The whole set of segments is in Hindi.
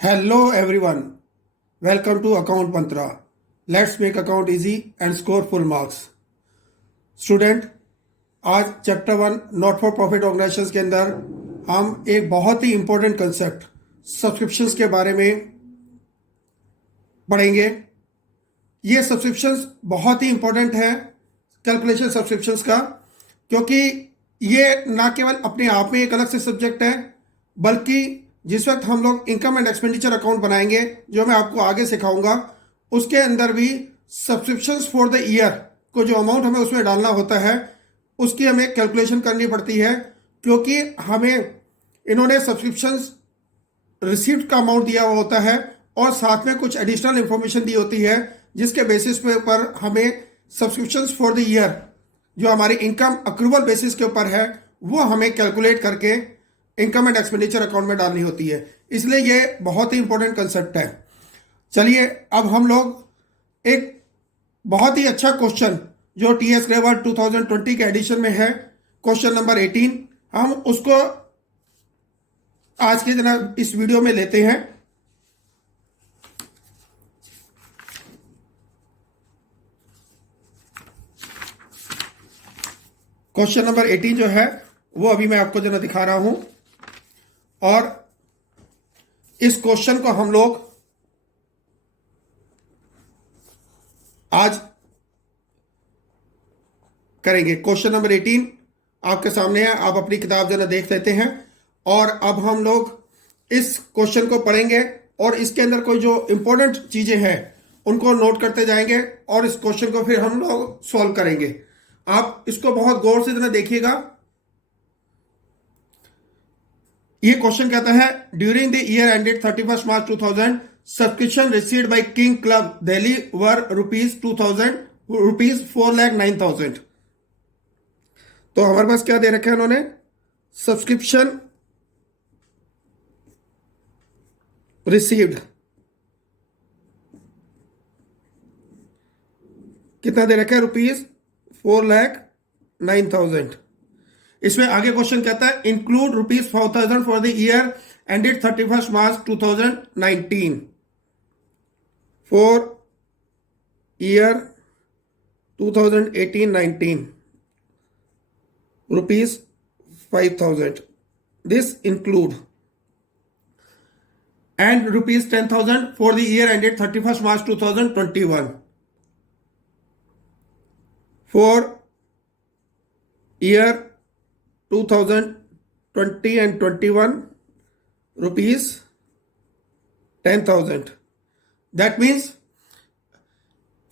Hello everyone, welcome to Account Mantra. Let's make account easy and score full marks. Student, आज chapter 1 not for profit organisations के अंदर हम एक बहुत ही इंपॉर्टेंट कंसेप्ट सब्सक्रिप्शंस के बारे में पढ़ेंगे। ये सब्सक्रिप्शंस बहुत ही इंपॉर्टेंट है कैलकुलेशन सब्सक्रिप्शंस का, क्योंकि ये ना केवल अपने आप में एक अलग से सब्जेक्ट है, बल्कि जिस वक्त हम लोग इनकम एंड एक्सपेंडिचर अकाउंट बनाएंगे, जो मैं आपको आगे सिखाऊंगा, उसके अंदर भी सब्सक्रिप्शंस फॉर द ईयर को जो अमाउंट हमें उसमें डालना होता है उसकी हमें कैलकुलेशन करनी पड़ती है, क्योंकि हमें इन्होंने सब्सक्रिप्शंस रिसीप्ट का अमाउंट दिया हुआ होता है और साथ में कुछ एडिशनल इंफॉर्मेशन दी होती है, जिसके बेसिस पर हमें सब्सक्रिप्शंस फॉर द ईयर जो हमारी इनकम अक्रूवल बेसिस के ऊपर है वो हमें कैलकुलेट करके इनकम एंड एक्सपेंडिचर अकाउंट में डालनी होती है। इसलिए ये बहुत ही इंपॉर्टेंट कंसेप्ट है। चलिए अब हम लोग एक बहुत ही अच्छा क्वेश्चन जो टीएस ग्रेवर 2020 के एडिशन में है, क्वेश्चन नंबर 18, हम उसको आज के दिन इस वीडियो में लेते हैं। क्वेश्चन नंबर 18 जो है वो अभी मैं आपको जो दिखा रहा हूं, और इस क्वेश्चन को हम लोग आज करेंगे। क्वेश्चन नंबर 18 आपके सामने है, आप अपनी किताब जो देख लेते हैं। और अब हम लोग इस क्वेश्चन को पढ़ेंगे और इसके अंदर कोई जो इंपॉर्टेंट चीजें हैं उनको नोट करते जाएंगे और इस क्वेश्चन को फिर हम लोग सॉल्व करेंगे। आप इसको बहुत गौर से जरा देखिएगा। ये क्वेश्चन कहता है, during the year ended 31 March 2000 subscription received by king club Delhi were rupees 4,09,000। तो हमारे पास क्या दे रखा है उन्होंने, सब्सक्रिप्शन रिसीव्ड कितना दे रखा है, ₹4,09,000। इसमें आगे क्वेश्चन कहता है, include ₹4,000 for the year ended 31 March 2019 for year 2018-19 ₹5,000, this include, and ₹10,000 for the year ended 31st March 2021 for year 2020 and 21 ₹10,000। That means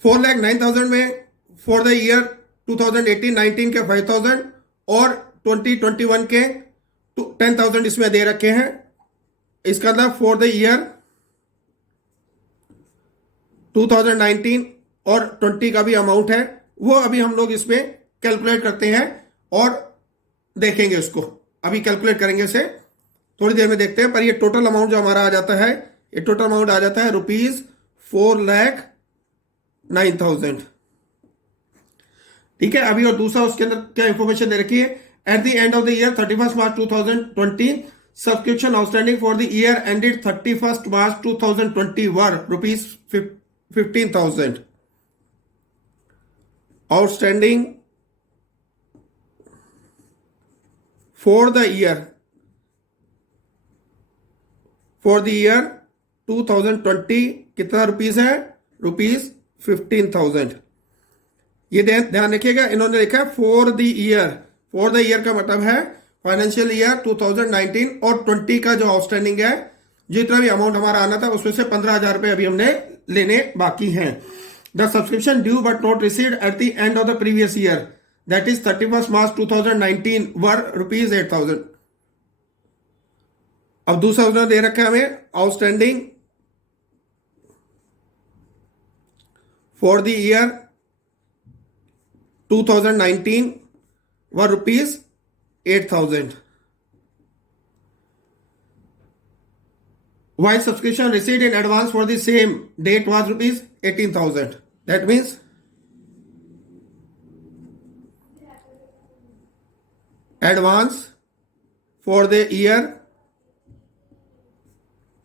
4,09,000 में फॉर द ईयर 2018-19 के 5,000 और 2021 के 10,000 इसमें दे रखे हैं। इसका मतलब फॉर द ईयर 2019 और 20 का भी अमाउंट है, वो अभी हम लोग इसमें कैलकुलेट करते हैं और देखेंगे उसको। अभी कैलकुलेट करेंगे उसे थोड़ी देर में, देखते हैं। पर ये टोटल अमाउंट जो हमारा आ जाता है, ये टोटल अमाउंट आ जाता है ₹4,09,000। ठीक है। अभी और दूसरा उसके अंदर क्या इंफॉर्मेशन दे रखी है, eight the end of the year 31 March 2020 subscription outstanding for the year ended 31 March 2020 were ₹15,000 outstanding for the year 2020 कितना रुपीस है, ₹15,000। ये ध्यान रखिएगा, इन्होंने लिखा है for the year. For the year का मतलब है फाइनेंशियल ईयर 2019 और 20 का जो आउटस्टैंडिंग है, जितना भी अमाउंट हमारा आना था उसमें से 15,000 रुपए अभी हमने लेने बाकी हैं। The subscription due but not received eight the end of the previous year that is 31 मार्च 2019 वर ₹8,000। अब दूसरा उन्होंने दे रखा है हमें, outstanding for the year 2019 were ₹8,000, while subscription received in advance for the same date was ₹18,000. That means advance for the year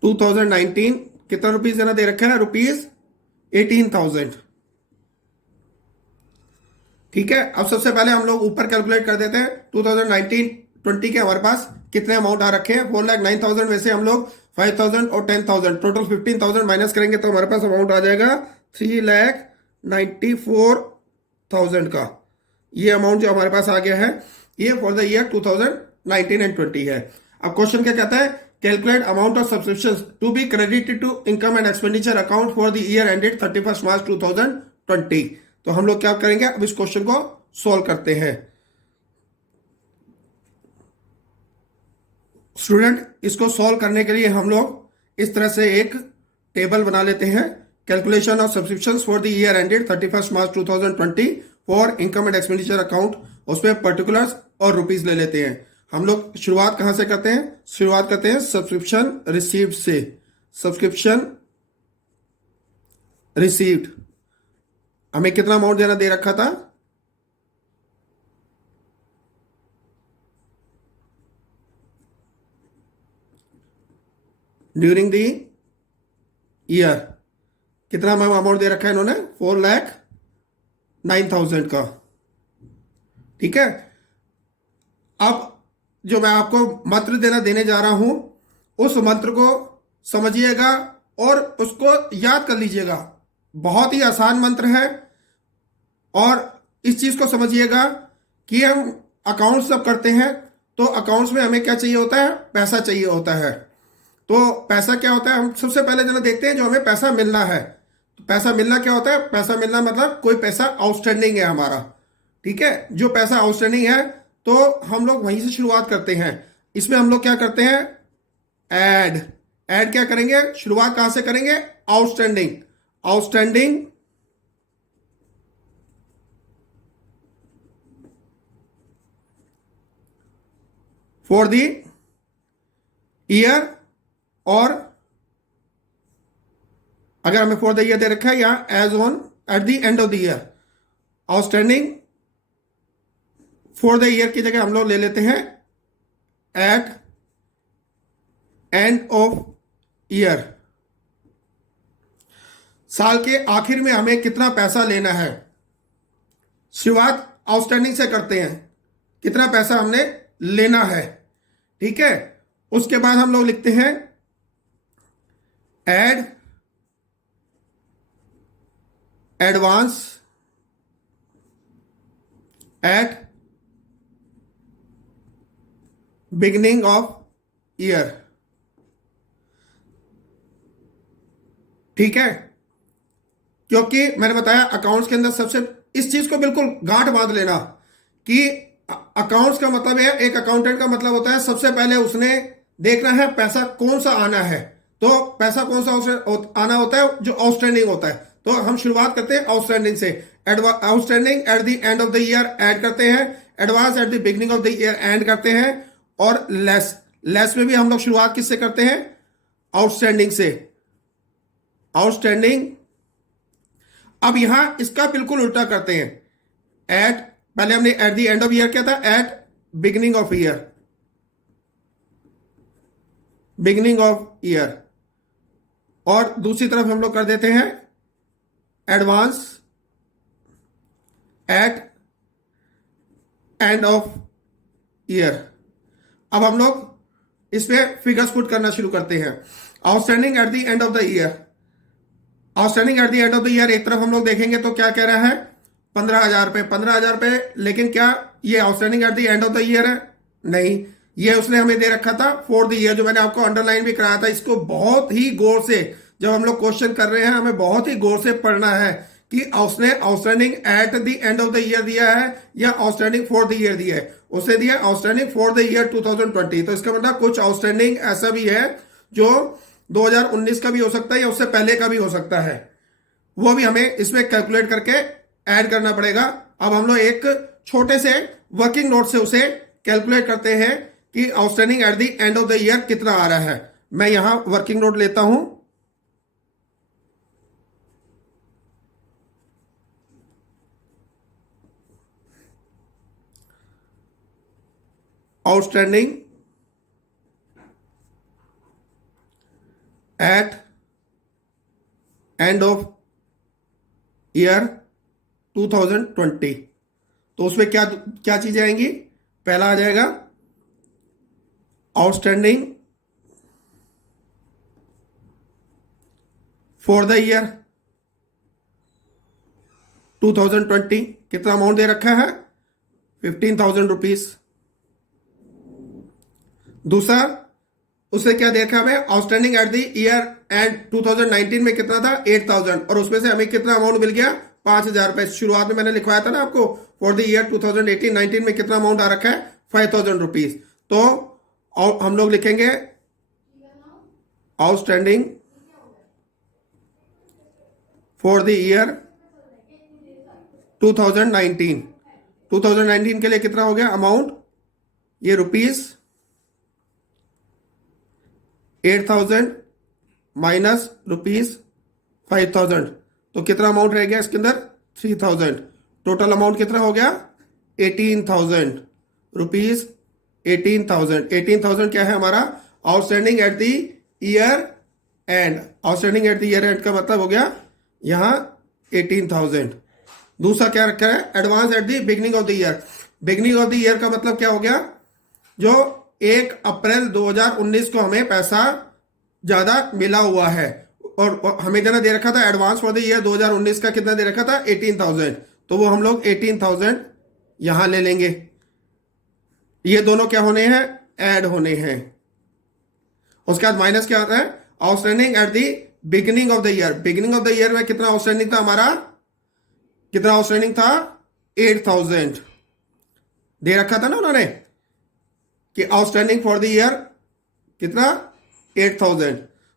2019 कितना रुपीज देना दे रखा है, रुपीज 18,000। ठीक है, अब सबसे पहले हम लोग ऊपर कैलकुलेट कर देते हैं। 2019-20 के हमारे पास कितने अमाउंट आ रखे हैं, 4,09,000 में से हम लोग 5,000 और 10,000 टोटल 15,000 माइनस करेंगे तो हमारे पास अमाउंट आ जाएगा 3,94,000 का। ये अमाउंट जो हमारे पास आ गया है ये फॉर द ईयर 2019 एंड 20 है। अब क्वेश्चन क्या कहता है, calculate amount of subscription to be credited to income and expenditure account for the year ended 31 March 2020। तो हम लोग क्या करेंगे, अब इस क्वेश्चन को सॉल्व करते हैं। स्टूडेंट, इसको सॉल्व करने के लिए हम लोग इस तरह से एक टेबल बना लेते हैं। Calculation of subscriptions for the year ended 31 March 2020 for income and expenditure account, उसमें पर्टिकुलर्स और रुपीस ले लेते हैं। हम लोग शुरुआत कहां से करते हैं, शुरुआत करते हैं सब्सक्रिप्शन रिसीव्ड से। सब्सक्रिप्शन रिसीव्ड हमें कितना अमाउंट देना दे रखा था, ड्यूरिंग द ईयर कितना अमाउंट दे रखा है इन्होंने, 4,09,000 का। ठीक है, अब जो मैं आपको मंत्र देने जा रहा हूं उस मंत्र को समझिएगा और उसको याद कर लीजिएगा। बहुत ही आसान मंत्र है और इस चीज को समझिएगा कि हम अकाउंट्स जब करते हैं तो अकाउंट्स में हमें क्या चाहिए होता है, पैसा चाहिए होता है। तो पैसा क्या होता है, हम सबसे पहले जब देखते हैं जो हमें पैसा मिलना है। तो पैसा मिलना क्या होता है, पैसा मिलना मतलब कोई पैसा आउटस्टैंडिंग है हमारा। ठीक है, जो पैसा आउटस्टैंडिंग है तो हम लोग वहीं से शुरुआत करते हैं। इसमें हम लोग क्या करते हैं, ऐड क्या करेंगे, शुरुआत कहां से करेंगे, आउटस्टैंडिंग फॉर द ईयर, और अगर हमें फॉर द ईयर दे रखा है या as on at the end of the year, outstanding for the year की जगह हम लोग ले लेते हैं एट एंड ऑफ ईयर। साल के आखिर में हमें कितना पैसा लेना है, शुरुआत आउटस्टैंडिंग से करते हैं, कितना पैसा हमने लेना है। ठीक है, उसके बाद हम लोग लिखते हैं ad advance at beginning of year. ठीक है, क्योंकि मैंने बताया अकाउंट्स के अंदर सबसे इस चीज को बिल्कुल गांठ बांध लेना कि अकाउंट्स का मतलब है, एक अकाउंटेंट का मतलब होता है सबसे पहले उसने देखना है पैसा कौन सा आना है। तो पैसा कौन सा आना होता है, जो आउटस्टैंडिंग होता है। तो हम शुरुआत करते हैं आउटस्टैंडिंग से। Outstanding at the end of the year add करते हैं, advance at the beginning of the year add करते हैं, और लेस में भी हम लोग शुरुआत किससे करते हैं, आउटस्टैंडिंग से। आउटस्टैंडिंग, अब यहां इसका बिल्कुल उल्टा करते हैं, एट, पहले हमने eight the end of year क्या था, eight beginning of year, beginning of year, और दूसरी तरफ हम लोग कर देते हैं advance at end of year. अब हम लोग इसमें फिगर्स पुट करना शुरू करते हैं। Outstanding at the end of the year, outstanding at the end of the year एक तरफ हम लोग देखेंगे तो क्या कह रहा है, 15,000 रुपए, 15,000 रुपए। लेकिन क्या ये outstanding at the end of the year है, नहीं, ये उसने हमें दे रखा था फॉर द ईयर, जो मैंने आपको अंडरलाइन भी कराया था। इसको बहुत ही गौर से जब हम लोग क्वेश्चन कर रहे हैं हमें बहुत ही गौर से पढ़ना है कि उसने outstanding at the end of the year दिया है या आउटस्टैंडिंग फॉर द ईयर दिया है। उसे दिया आउटस्टैंडिंग फॉर द ईयर 2020। तो इसका मतलब कुछ आउटस्टैंडिंग ऐसा भी है जो 2019 का भी हो सकता है या उससे पहले का भी हो सकता है, वो भी हमें इसमें कैलकुलेट करके ऐड करना पड़ेगा। अब हम लोग एक छोटे से वर्किंग नोट से उसे कैलकुलेट करते हैं कि outstanding at the end of the year कितना आ रहा है। मैं यहां वर्किंग नोट लेता हूं, outstanding at end of year 2020। तो उसमें क्या क्या चीजें आएंगी? पहला आ जाएगा आउटस्टैंडिंग फॉर द ईयर 2020, कितना अमाउंट दे रखा है? 15,000 रुपीज। दूसरा उसे क्या देखा हमें? Outstanding at the year and 2019 में कितना था? 8,000, और उसमें से हमें कितना अमाउंट मिल गया? 5,000 रुपए। शुरुआत में मैंने लिखवाया था ना आपको, फॉर द ईयर 2018-19 में कितना अमाउंट आ रखा है? 5,000 रुपीज। तो हम लोग लिखेंगे आउटस्टैंडिंग फॉर द ईयर 2019। 2019 के लिए कितना हो गया अमाउंट? ये रुपीज 8,000 माइनस रुपीज 5,000, तो कितना अमाउंट रह गया इसके अंदर? 3,000। टोटल अमाउंट कितना हो गया? 18,000 रुपीज। 18,000 क्या है हमारा? Outstanding at the year and. Outstanding at the year and का मतलब हो गया यहां 18,000। दूसरा क्या रखा है? Advance at the beginning of the year. Beginning of the year का मतलब क्या हो गया? जो 1 अप्रैल 2019 को हमें पैसा ज्यादा मिला हुआ है, और हमें कितना दे रखा था? एडवांस फॉर द ईयर 2019 का कितना दे रखा था? 18,000। तो वो हम लोग 18,000 यहां ले लेंगे। ये दोनों क्या होने हैं? ऐड होने हैं। उसके बाद माइनस क्या आता है? Outstanding at the beginning of the year. Beginning of the year में कितना आउटस्टैंडिंग था हमारा? कितना आउटस्टैंडिंग था? 8,000 दे रखा था ना उन्होंने कि आउटस्टैंडिंग फॉर द ईयर कितना? 8,000।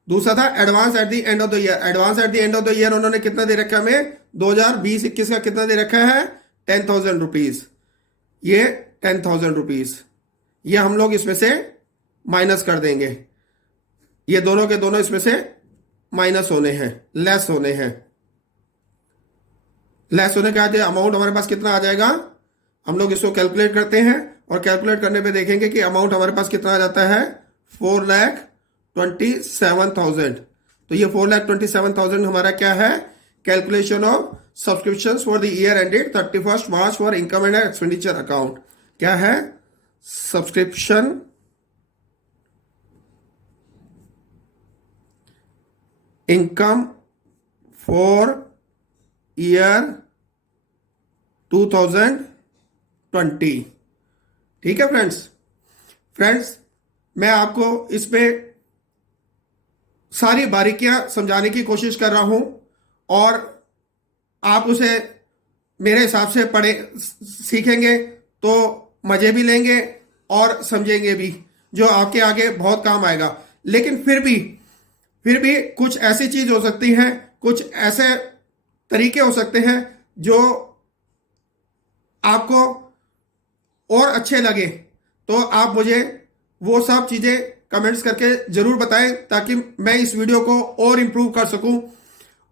दूसरा था advance at the end of the year. Advance at the end of the year उन्होंने कितना दे रखा है हमें? 2020-21 का कितना दे रखा है? 10,000 रुपीज। ये 10,000 रुपीज ये हम लोग इसमें से माइनस कर देंगे। ये दोनों के दोनों इसमें से माइनस होने हैं, लेस होने हैं। लेस होने का अमाउंट हमारे पास कितना आ जाएगा? हम लोग इसको कैलकुलेट करते हैं, और कैलकुलेट करने पे देखेंगे कि अमाउंट हमारे पास कितना आ जाता है? 4,27,000। तो ये 4,27,000 हमारा क्या है? Calculation of subscriptions for the year ended 31 March for income and expenditure account. क्या है? Subscription income for year 2020। ठीक है फ्रेंड्स, मैं आपको इसमें सारी बारीकियां समझाने की कोशिश कर रहा हूं, और आप उसे मेरे हिसाब से पढ़े सीखेंगे तो मजे भी लेंगे और समझेंगे भी, जो आपके आगे बहुत काम आएगा। लेकिन फिर भी कुछ ऐसी चीज हो सकती है, कुछ ऐसे तरीके हो सकते हैं जो आपको और अच्छे लगे, तो आप मुझे वो सब चीजें कमेंट्स करके जरूर बताएं, ताकि मैं इस वीडियो को और इम्प्रूव कर सकूं।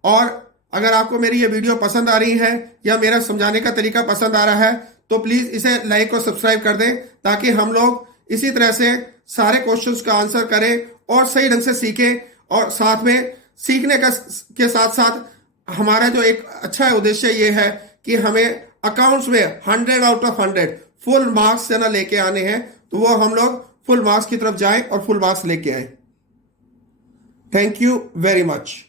और अगर आपको मेरी ये वीडियो पसंद आ रही है या मेरा समझाने का तरीका पसंद आ रहा है, तो प्लीज इसे लाइक और सब्सक्राइब कर दें, ताकि हम लोग इसी तरह से सारे क्वेश्चंस का आंसर करें और सही ढंग से सीखें। और साथ में सीखने के साथ साथ हमारा जो एक अच्छा उद्देश्य ये है कि हमें अकाउंट्स में 100 आउट ऑफ 100 फुल मार्क्स से ना लेके आने हैं, तो वो हम लोग फुल मार्क्स की तरफ जाएं और फुल मार्क्स लेके आए। Thank you very much.